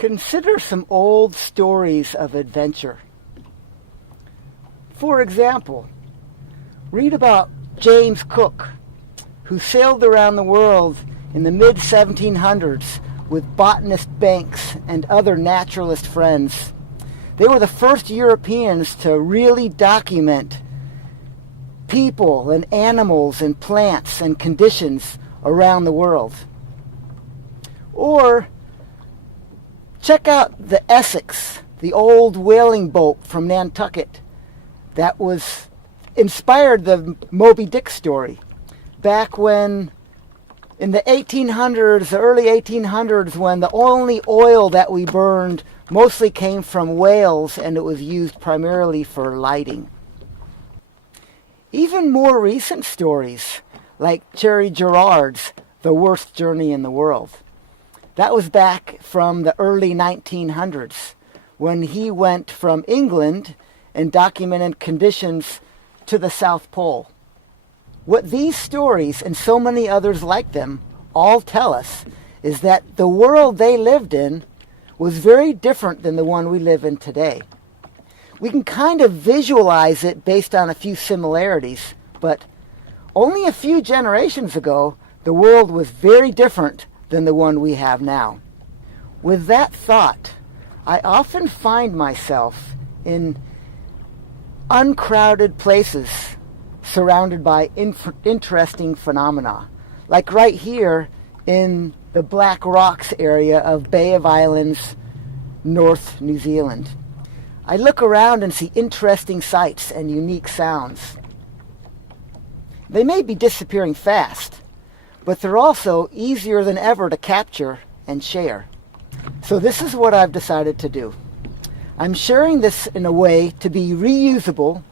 Consider some old stories of adventure. For example, read about James Cook, who sailed around the world in the mid-1700s with botanist Banks and other naturalist friends. They were the first Europeans to really document people and animals and plants and conditions around the world. Or check out the Essex, the old whaling boat from Nantucket that was inspired the Moby Dick story back when in the 1800s, the early 1800s, when the only oil that we burned mostly came from whales and it was used primarily for lighting. Even more recent stories like Cherry Gerard's The Worst Journey in the World. That was back from the early 1900s when he went from England and documented conditions to the South Pole. What these stories and so many others like them all tell us is that the world they lived in was very different than the one we live in today. We can kind of visualize it based on a few similarities, but only a few generations ago, the world was very different than the one we have now. With that thought, I often find myself in uncrowded places surrounded by interesting phenomena, like right here in the Black Rocks area of Bay of Islands, North New Zealand. I look around and see interesting sights and unique sounds. They may be disappearing fast, but they're also easier than ever to capture and share. So this is what I've decided to do. I'm sharing this in a way to be reusable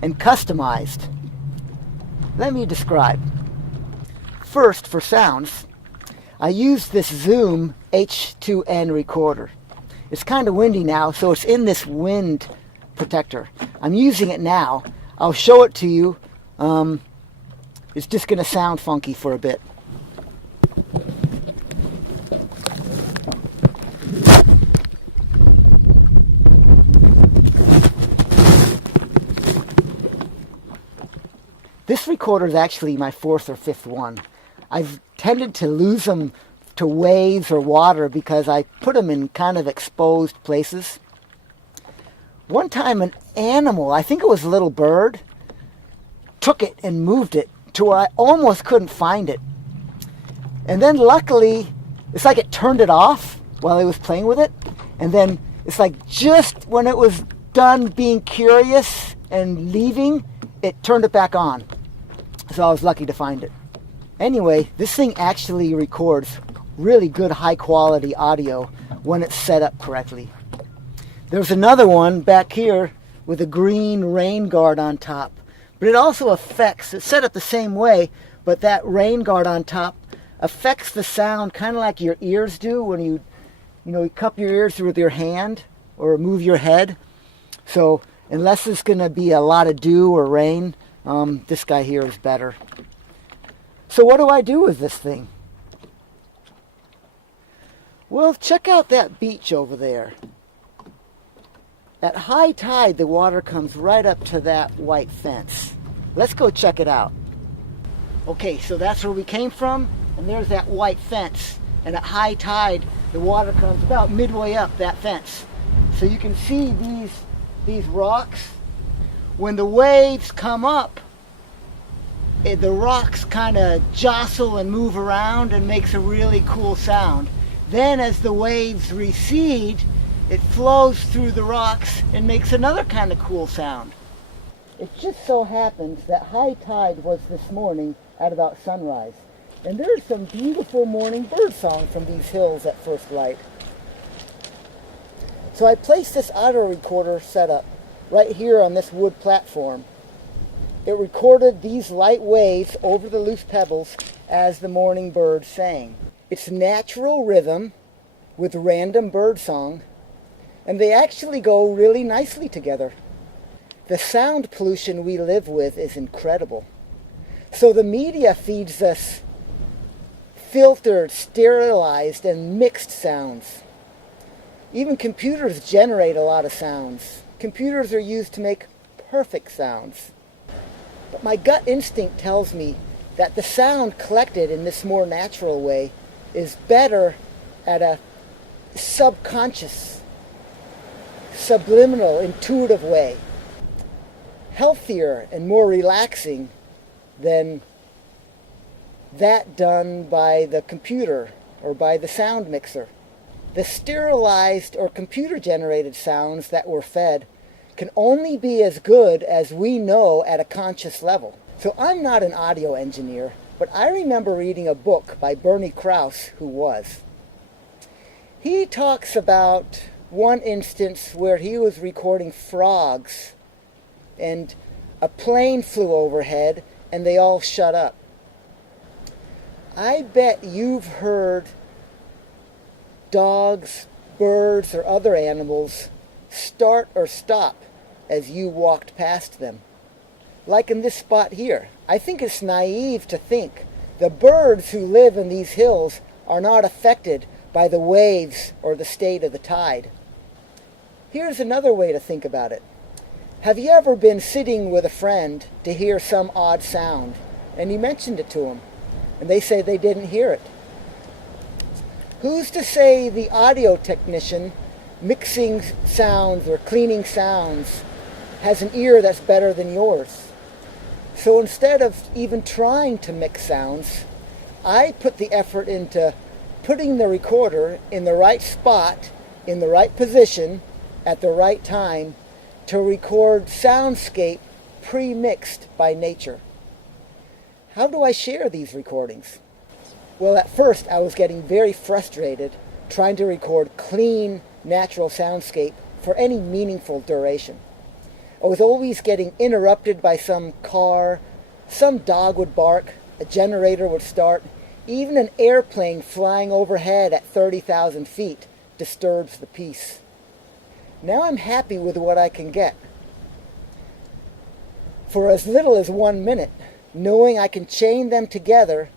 and customized. Let me describe. First, for sounds, I use this Zoom H2N recorder. It's kind of windy now, so it's in this wind protector. I'm using it now. I'll show it to you. It's just going to sound funky for a bit. This recorder is actually my fourth or fifth one. I've tended to lose them to waves or water because I put them in kind of exposed places. One time an animal, I think it was a little bird, took it and moved it to where I almost couldn't find it. And then luckily, it's like it turned it off while I was playing with it. And then it's like just when it was done being curious and leaving, it turned it back on. So I was lucky to find it. Anyway, this thing actually records really good high quality audio when it's set up correctly. There's another one back here with a green rain guard on top. But it also affects, it's set up the same way, but that rain guard on top affects the sound kind of like your ears do when you cup your ears with your hand or move your head. So unless it's going to be a lot of dew or rain, this guy here is better. So what do I do with this thing? Well, check out that beach over there. At high tide, the water comes right up to that white fence. Let's go check it out. Okay, so that's where we came from, and there's that white fence. And at high tide, the water comes about midway up that fence. So you can see these rocks. When the waves come up, the rocks kind of jostle and move around and makes a really cool sound. Then as the waves recede, it flows through the rocks and makes another kind of cool sound. It just so happens that high tide was this morning at about sunrise. And there's some beautiful morning bird song from these hills at first light. So I placed this auto recorder setup right here on this wood platform. It recorded these light waves over the loose pebbles as the morning bird sang. It's natural rhythm with random bird song, and they actually go really nicely together. The sound pollution we live with is incredible. So the media feeds us filtered, sterilized, and mixed sounds. Even computers generate a lot of sounds. Computers are used to make perfect sounds. But my gut instinct tells me that the sound collected in this more natural way is better at a subconscious, subliminal, intuitive way. Healthier and more relaxing than that done by the computer or by the sound mixer. The sterilized or computer-generated sounds that we're fed can only be as good as we know at a conscious level. So I'm not an audio engineer, but I remember reading a book by Bernie Krause, who was. He talks about one instance where he was recording frogs and a plane flew overhead and they all shut up. I bet you've heard dogs, birds, or other animals start or stop as you walked past them. Like in this spot here. I think it's naive to think the birds who live in these hills are not affected by the waves or the state of the tide. Here's another way to think about it. Have you ever been sitting with a friend to hear some odd sound, and you mentioned it to them, and they say they didn't hear it? Who's to say the audio technician mixing sounds or cleaning sounds has an ear that's better than yours? So instead of even trying to mix sounds, I put the effort into putting the recorder in the right spot, in the right position, at the right time, to record Soundscape pre-mixed by nature. How do I share these recordings? Well, at first I was getting very frustrated trying to record clean, natural soundscape for any meaningful duration. I was always getting interrupted by some car, some dog would bark, a generator would start, even an airplane flying overhead at 30,000 feet disturbs the peace. Now I'm happy with what I can get. For as little as 1 minute, knowing I can chain them together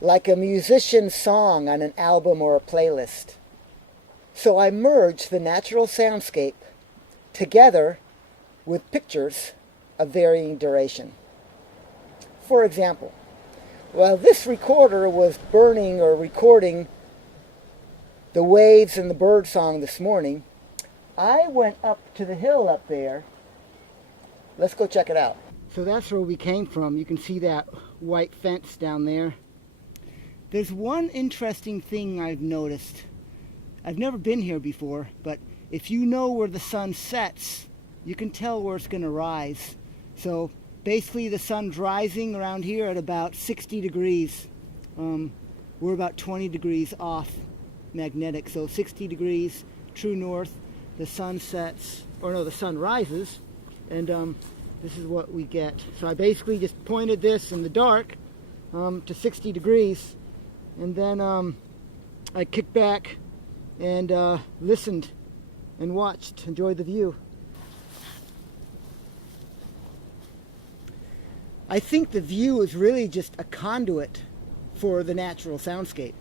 like a musician's song on an album or a playlist. So I merge the natural soundscape together with pictures of varying duration. For example, while this recorder was burning or recording the waves and the bird song this morning, I went up to the hill up there. Let's go check it out. So that's where we came from. You can see that white fence down there. There's one interesting thing I've noticed. I've never been here before, but if you know where the sun sets, you can tell where it's going to rise. So basically the sun's rising around here at about 60 degrees. We're about 20 degrees off magnetic, so 60 degrees true north. The sun sets, or no, the sun rises, and this is what we get. So I basically just pointed this in the dark to 60 degrees, and then I kicked back and listened and watched, enjoyed the view. I think the view is really just a conduit for the natural soundscape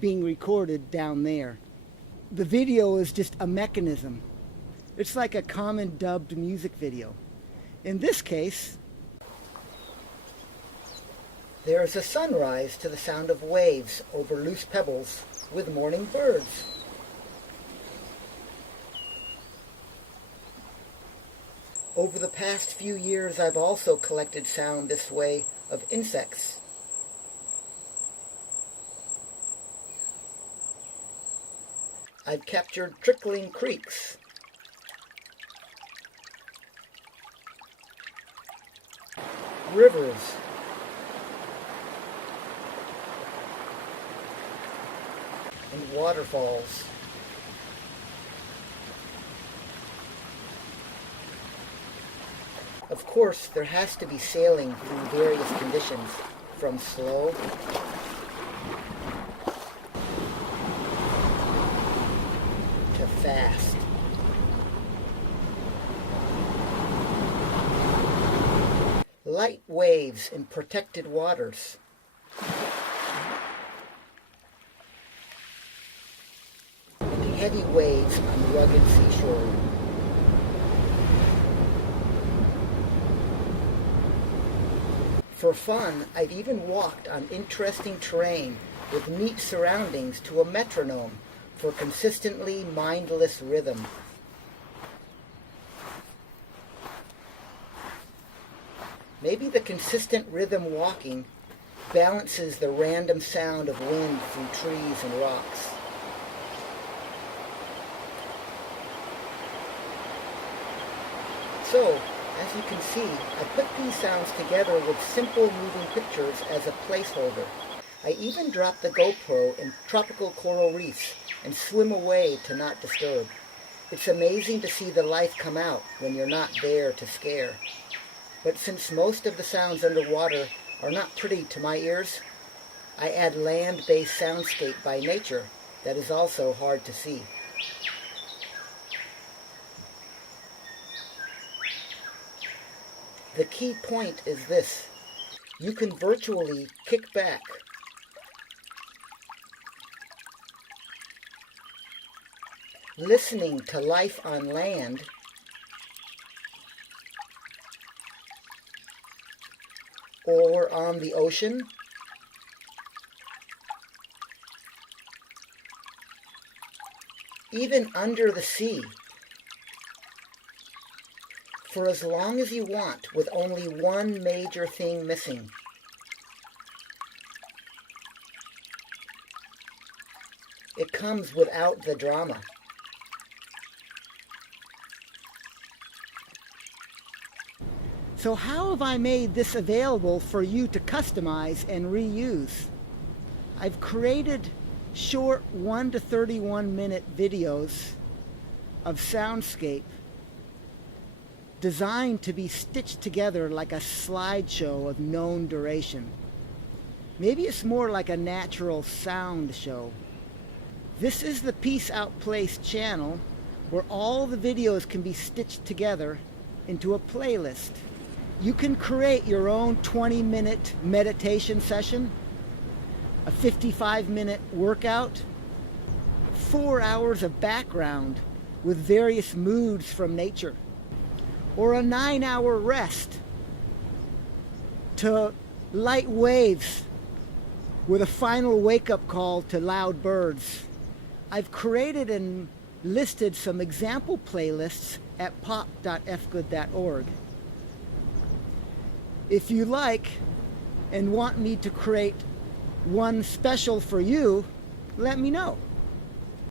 being recorded down there. The video is just a mechanism. It's like a common dubbed music video. In this case, there is a sunrise to the sound of waves over loose pebbles with morning birds. Over the past few years, I've also collected sound this way of insects. I've captured trickling creeks, rivers, and waterfalls. Of course, there has to be sailing through various conditions, from slow to fast. Light waves in protected waters. And heavy waves on the rugged seashore. For fun, I've even walked on interesting terrain with neat surroundings to a metronome for consistently mindless rhythm. Maybe the consistent rhythm walking balances the random sound of wind through trees and rocks. So, as you can see, I put these sounds together with simple moving pictures as a placeholder. I even drop the GoPro in tropical coral reefs and swim away to not disturb. It's amazing to see the life come out when you're not there to scare. But since most of the sounds underwater are not pretty to my ears, I add land-based soundscape by nature that is also hard to see. The key point is this: you can virtually kick back, listening to life on land, or on the ocean, even under the sea, for as long as you want, with only one major thing missing. It comes without the drama. So how have I made this available for you to customize and reuse? I've created short 1 to 31 minute videos of soundscape designed to be stitched together like a slideshow of known duration. Maybe it's more like a natural sound show. This is the Peace Outplaced channel, where all the videos can be stitched together into a playlist. You can create your own 20-minute meditation session, a 55-minute workout, 4 hours of background with various moods from nature, or a 9-hour rest to light waves with a final wake-up call to loud birds. I've created and listed some example playlists at pop.fgood.org. If you like and want me to create one special for you, let me know.